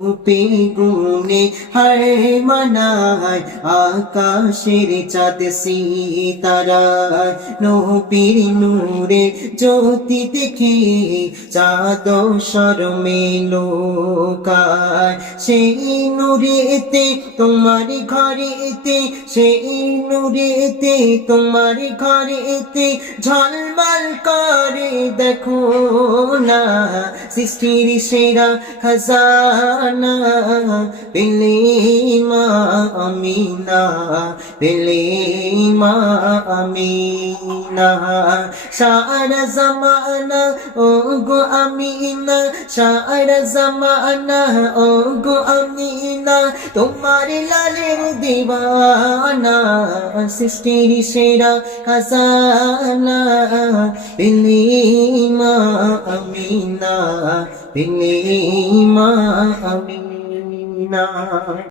রূপে গুণে হায় মানায় আকাশের চাঁদ সিতারায়, নবীর নূরে জ্যোতি দেখে চাঁদ শরমে লোকায়। সেই নূরেতে তোমার ঘরেতে, সেই নূরেতে তোমার ঘরেতে ঝলমল করে দেখো না সৃষ্টির সেরা খাজানা। পেলে মা আমিনা, পেলে মা আমিনা। সারা জামানা ও গো আমিনা, সারা জামানা ও গো আমিনা তোমার লালের দিওয়ানা। সৃষ্টির সেরা খাজানা পেলে মা আমিনা, পেলে মা আমিনা।